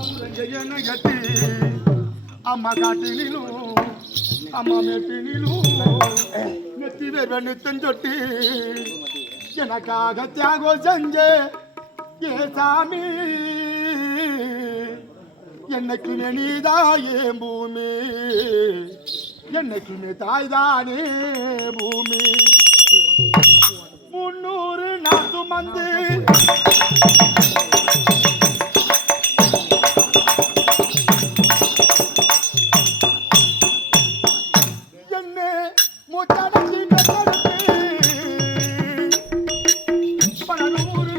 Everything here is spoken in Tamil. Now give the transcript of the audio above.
జయన గట్టి అమ్మ ఘాటినిలు అమ్మ మెట్టినిలు నెత్తి వేరు నిత్యం చొట్టి జనకాగ త్యాగో సంజే ఏ సామి என்னைக்கு நீதாயே பூமி என்னைக்குமே தாய்தானே பூமி முன்னூறு நான் சுமந்து பல நூறு